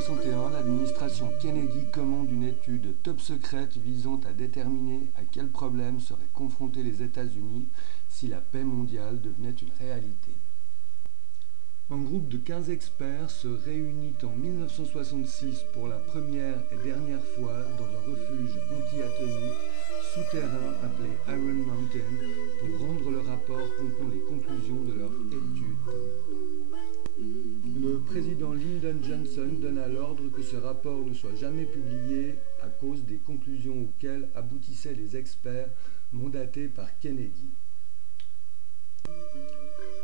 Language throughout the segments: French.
1961, l'administration Kennedy commande une étude top secrète visant à déterminer à quel problème seraient confrontés les États-Unis si la paix mondiale devenait une réalité. Un groupe de 15 experts se réunit en 1966 pour la première et dernière fois dans un refuge anti-atomique souterrain appelé Iron Mountain pour rendre le rapport contenant les conclusions de leur étude. Le président Lyndon Johnson donna l'ordre que ce rapport ne soit jamais publié à cause des conclusions auxquelles aboutissaient les experts mandatés par Kennedy.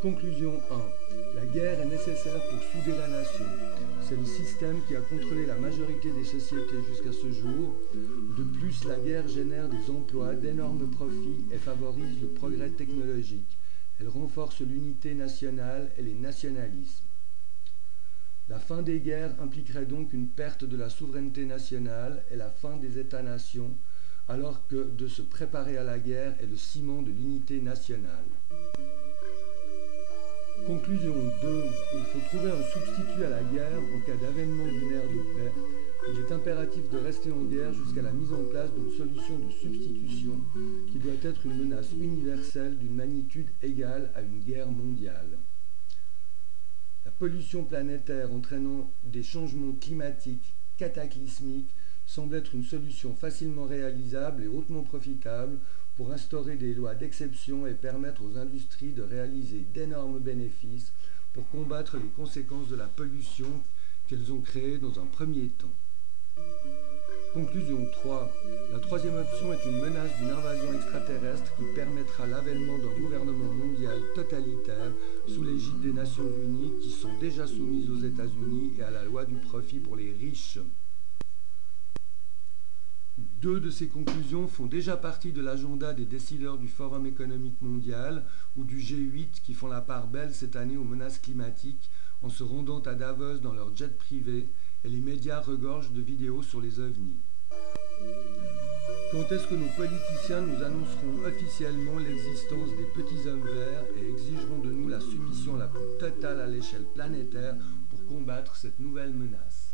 Conclusion 1. La guerre est nécessaire pour souder la nation. C'est le système qui a contrôlé la majorité des sociétés jusqu'à ce jour. De plus, la guerre génère des emplois, d'énormes profits et favorise le progrès technologique. Elle renforce l'unité nationale et les nationalismes. La fin des guerres impliquerait donc une perte de la souveraineté nationale et la fin des États-nations, alors que de se préparer à la guerre est le ciment de l'unité nationale. Conclusion 2. Il faut trouver un substitut à la guerre en cas d'avènement d'une ère de paix. Il est impératif de rester en guerre jusqu'à la mise en place d'une solution de substitution qui doit être une menace universelle d'une magnitude égale à une guerre mondiale. La pollution planétaire entraînant des changements climatiques cataclysmiques semble être une solution facilement réalisable et hautement profitable pour instaurer des lois d'exception et permettre aux industries de réaliser d'énormes bénéfices pour combattre les conséquences de la pollution qu'elles ont créée dans un premier temps. Conclusion 3. La troisième option est une menace d'une invasion extraterrestre qui permettra l'avènement d'un gouvernement mondial totalitaire sous l'égide des Nations Unies qui sont déjà soumises aux États-Unis et à la loi du profit pour les riches. Deux de ces conclusions font déjà partie de l'agenda des décideurs du Forum économique mondial ou du G8 qui font la part belle cette année aux menaces climatiques en se rendant à Davos dans leur jet privé et les médias regorgent de vidéos sur les ovnis. Quand est-ce que nos politiciens nous annonceront officiellement l'existence des petits hommes verts et exigeront de nous la soumission la plus totale à l'échelle planétaire pour combattre cette nouvelle menace ?